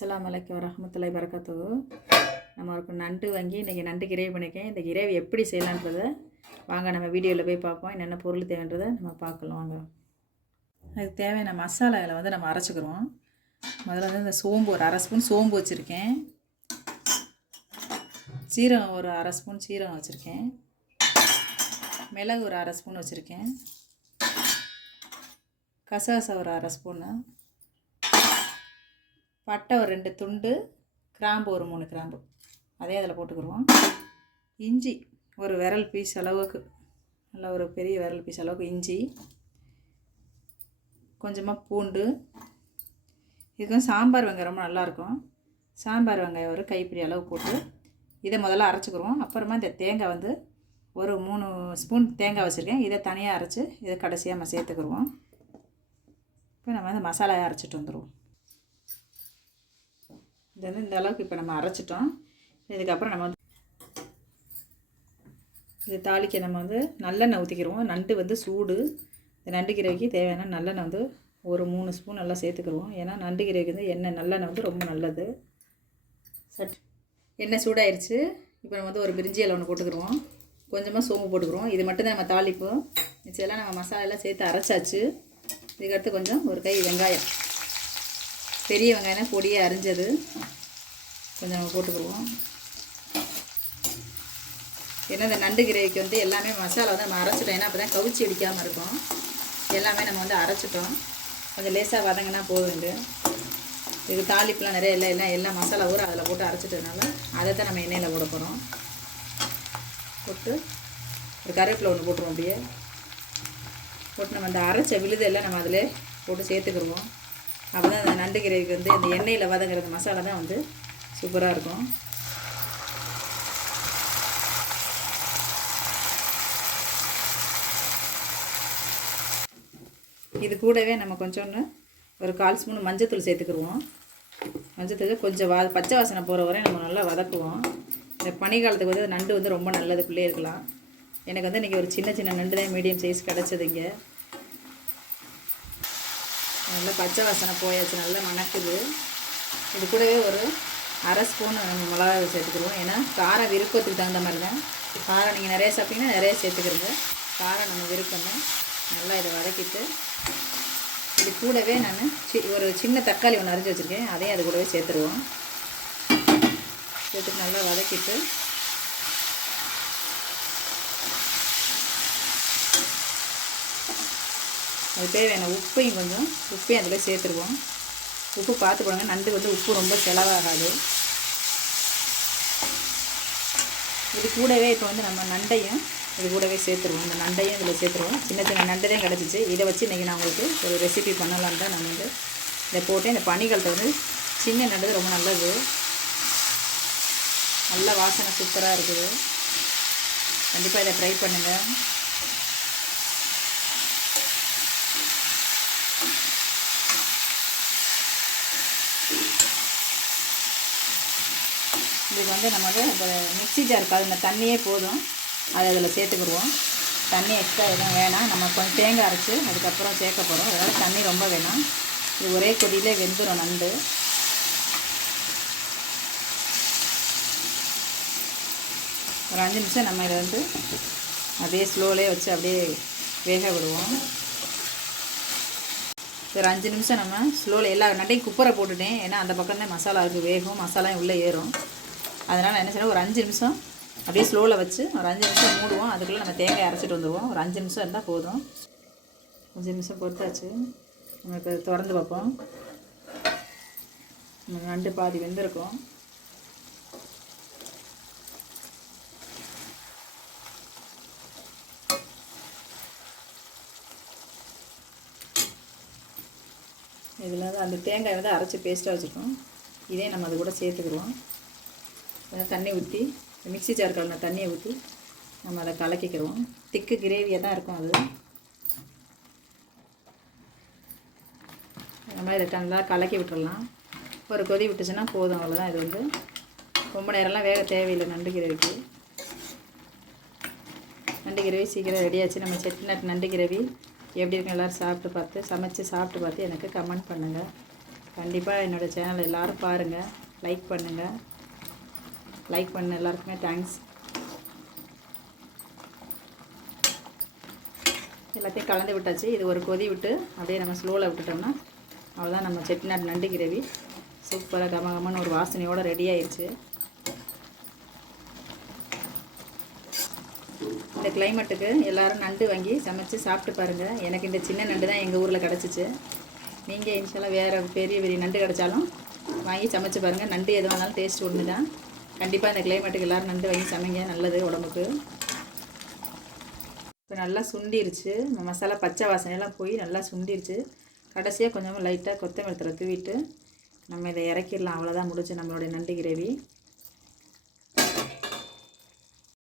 அஸ்ஸலாமு அலைக்கும் வரஹ்மத்துல்லாஹி வரகாத்துஹு. நம்ம ஒரு நண்டு வாங்கி இன்றைக்கி நண்டு கிரேவி பண்ணியிருக்கேன். இந்த கிரேவி எப்படி செய்யலான்றதை வாங்க நம்ம வீடியோவில் போய் பார்ப்போம். என்னென்ன பொருள் தேவைன்றதை நம்ம பார்க்கலாம் வாங்க. அதுக்கு தேவையான மசாலாவில் வந்து நம்ம அரைச்சிக்கிறோம். முதல்ல வந்து இந்த சோம்பு ஒரு அரை ஸ்பூன் சோம்பு வச்சுருக்கேன். சீரகம் ஒரு அரை ஸ்பூன் சீரகம் வச்சுருக்கேன். மிளகு ஒரு அரை ஸ்பூன் வச்சுருக்கேன். கசகசா ஒரு அரை ஸ்பூனு, பட்டை ஒரு 2 துண்டு, கிராம்பு ஒரு 3 கிராம்பு அதே அதில் போட்டுக்கிடுவோம். இஞ்சி ஒரு விரல் பீஸ் அளவுக்கு, நல்லா ஒரு பெரிய விரல் பீஸ் அளவுக்கு இஞ்சி, கொஞ்சமாக பூண்டு. இதுக்கு வந்து சாம்பார் வெங்காயம் ரொம்ப நல்லாயிருக்கும். சாம்பார் வெங்காயம் ஒரு கைப்பிடி அளவு போட்டு இதை முதல்ல அரைச்சிக்கிடுவோம். அப்புறமா இந்த தேங்காய் வந்து ஒரு 3 ஸ்பூன் தேங்காய் வச்சுருக்கேன். இதை தனியாக அரைச்சி இதை கடைசியாக நம்ம சேர்த்துக்கிடுவோம். இப்போ நம்ம வந்து மசாலாவை அரைச்சிட்டு வந்துடுவோம். இது வந்து இந்த அளவுக்கு இப்போ நம்ம அரைச்சிட்டோம். இதுக்கப்புறம் நம்ம வந்து இது தாளிக்க நம்ம வந்து நல்லெண்ணெய் ஊற்றிக்கிடுவோம். நண்டு வந்து சூடு. இந்த நண்டு கிரேவிக்கு தேவையான நல்லெண்ணெய் வந்து ஒரு 3 ஸ்பூன் நல்லா சேர்த்துக்கிடுவோம். ஏன்னா நண்டு கிரேவிக்கு வந்து நல்லெண்ணெய் வந்து ரொம்ப நல்லது. எண்ணெய் சூடாயிருச்சு. இப்போ நம்ம வந்து ஒரு பிரிஞ்சி இலை ஒன்று போட்டுக்கிடுவோம். கொஞ்சமாக சோம்பு போட்டுக்கிறோம். இது மட்டும்தான் நம்ம தாளிப்போம். மிச்செல்லாம் நம்ம மசாலாலாம் சேர்த்து அரைச்சாச்சு. இதுக்கடுத்து கொஞ்சம் ஒரு கை வெங்காயம், பெரிய வெங்காயம் பொடியை அரிஞ்சது கொஞ்சம் நம்ம போட்டுக்கிடுவோம். ஏன்னா இந்த நண்டு கிரேவிக்கு வந்து எல்லாமே மசாலா வந்து நம்ம அரைச்சிட்டோம். ஏன்னா அப்போ தான் கவுச்சி அடிக்காமல் இருக்கும். எல்லாமே நம்ம வந்து அரைச்சிட்டோம். கொஞ்சம் லேசாக வதங்கினா போதுண்டு. இது தாளிப்புலாம் நிறைய எல்லாம் மசாலா ஊற அதில் போட்டு அரைச்சிட்டதுனால அதை தான் நம்ம எண்ணெயில் போட போகிறோம். போட்டு ஒரு கருவேப்பிலை ஒன்று போட்டுருவோம். அப்படியே போட்டு நம்ம அந்த அரைச்ச விழுதெல்லாம் நம்ம அதில் போட்டு சேர்த்துக்கிடுவோம். அப்போ தான் அந்த நண்டு கிரேவிக்கு வந்து இந்த எண்ணெயில் வதங்குறது மசாலா தான் வந்து சூப்பராக இருக்கும். இது கூடவே நம்ம கொஞ்சோன்னு ஒரு 1/4 ஸ்பூன் மஞ்சத்தூள் சேர்த்துக்கிடுவோம். மஞ்சத்தூள் கொஞ்சம் பச்சை வாசனை போகிற வரை நம்ம நல்லா வதக்குவோம். இந்த பனிக்காலத்துக்கு வந்து நண்டு வந்து ரொம்ப நல்லது, பிள்ளை இருக்கலாம். எனக்கு வந்து இன்றைக்கி ஒரு சின்ன நண்டு தான் மீடியம் சைஸ் கிடச்சதுங்க. நல்லா பச்சை வாசனை போயாச்சு, நல்லா மணக்குது. இது கூடவே ஒரு அரை ஸ்பூன் மிளகா சேர்த்துக்கிடுவோம். ஏன்னா காரம் விருப்பத்துக்கு தகுந்த மாதிரி தான். காரம் நீங்கள் நிறைய சாப்பிட்டீங்கன்னா நிறைய சேர்த்துக்கிறங்க. காரம் நம்ம விருப்பம்னு நல்லா இதை வதக்கிட்டு இது கூடவே நான் ஒரு சின்ன தக்காளி ஒன்று அரைச்சி வச்சுருக்கேன். அதையும் அது கூடவே சேர்த்துருவோம். சேர்த்துட்டு நல்லா வதக்கிட்டு அது தேவையான உப்பையும் அதில் சேர்த்துருவோம். உப்பு பார்த்து போடுங்க. நண்டு வந்து உப்பு ரொம்ப செலவாகாது. இது கூடவே இப்போ வந்து நம்ம நண்டையும் இது கூடவே சேர்த்துருவோம். இந்த நண்டையும் இதில் சேர்த்துருவோம். சின்ன நண்டு தான் கிடச்சிச்சு. இதை வச்சு இன்றைக்கி நான் உங்களுக்கு ஒரு ரெசிபி பண்ணலான்னு தான் நான் வந்து இதை போட்டு. இந்த பனிக்காலத்தை வந்து சின்ன நண்டு ரொம்ப நல்லது. நல்ல வாசனை சூப்பராக இருக்குது. கண்டிப்பாக இதை ட்ரை பண்ணுங்கள். இதுக்கு வந்து நம்ம வந்து இந்த மிக்ஸி ஜார் இருக்காது, இந்த தண்ணியே போதும். அதை அதில் சேர்த்துக்கிடுவோம். தண்ணி எக்ஸ்ட்ரா எதுவும் வேணாம். நம்ம கொஞ்சம் தேங்காய் அரைச்சி அதுக்கப்புறம் சேர்க்க போகிறோம். அதாவது தண்ணி ரொம்ப வேணாம். இது ஒரே கொதியிலே வெந்துடும் நண்டு. ஒரு 5 நிமிஷம் நம்ம இதை வந்து அப்படியே ஸ்லோலே வச்சு அப்படியே வேக விடுவோம். ஒரு 5 நிமிஷம் நம்ம ஸ்லோவில் எல்லா நண்டையும் குப்பரை போட்டுட்டேன். ஏன்னா அந்த பக்கம் தான் மசாலா இருக்குது, வேகும், மசாலாவும் உள்ளே ஏறும். அதனால் என்ன செய்யணும், ஒரு 5 நிமிஷம் அப்படியே ஸ்லோவில் வச்சு ஒரு 5 நிமிஷம் மூடுவோம். அதுக்குள்ளே நம்ம தேங்காய் அரைச்சிட்டு வந்துடுவோம். ஒரு 5 நிமிஷம் இருந்தால் போதும். 5 நிமிஷம் பொறுத்தாச்சு. நம்ம இப்போ திறந்து பார்ப்போம். நம்ம நண்டு பாதி வெந்திருக்கும். இதில் வந்து அந்த தேங்காய் வந்து அரைச்சி பேஸ்ட்டாக வச்சுருக்கோம். இதே நம்ம அது கூட சேர்த்துக்கிடுவோம். தண்ணி ஊற்றி மிக்ஸி ஜார் கலந்த தண்ணியை ஊற்றி நம்ம அதை கலக்கிக்கிறோம். திக்கு கிரேவியாக தான் இருக்கும். அது நம்ம இதை நல்லா கலக்கி விட்டுடலாம். ஒரு கொதி விட்டுச்சுன்னா போதும், அவ்வளோதான். இது வந்து ரொம்ப நேரம்லாம் வேக தேவையில்லை நண்டு கிரேவிக்கு. நண்டு கிரேவி சீக்கிரம் ரெடியாச்சு. நம்ம செட்டிநாட்டு நண்டு கிரேவி எப்படி இருக்குன்னு எல்லோரும் சமைச்சு சாப்பிட்டு பார்த்து எனக்கு கமெண்ட் பண்ணுங்கள். கண்டிப்பாக என்னோடய சேனல் எல்லோரும் பாருங்கள், லைக் பண்ணுங்கள். லைக் பண்ண எல்லாருக்குமே தேங்க்ஸ். எல்லாத்தையும் கலந்து விட்டாச்சு. இது ஒரு கொதி விட்டு அப்படியே நம்ம ஸ்லோவில் விட்டுட்டோம்னா அவ்வளோதான், நம்ம செட்டிநாடு நண்டு கிரேவி சூப்பராக கமகமன்னு ஒரு வாசனையோடு ரெடி ஆயிடுச்சு. இந்த கிளைமேட்டுக்கு எல்லோரும் நண்டு வாங்கி சமைச்சு சாப்பிட்டு பாருங்கள். எனக்கு இந்த சின்ன நண்டு தான் எங்கள் ஊரில் கிடச்சிச்சு. நீங்கள் இன்ஷால்லாம் வேறு பெரிய பெரிய நண்டு கிடச்சாலும் வாங்கி சமைச்சு பாருங்கள். நண்டு எது வேணாலும் டேஸ்ட் ஒன்று தான். கண்டிப்பாக இந்த கிளைமேட்டுக்கு எல்லோரும் நண்டு வாங்கி சமைங்க, நல்லது உடம்புக்கு. இப்போ நல்லா சுண்டிருச்சு, மசாலா பச்சை வாசனையெல்லாம் போய் நல்லா சுண்டிருச்சு. கடைசியாக கொஞ்சமாக லைட்டாக கொத்தமல்லி தழை தூவிட்டு நம்ம இதை இறக்கிடலாம். அவ்வளோதான், முடிச்சு நம்மளுடைய நண்டு கிரேவி.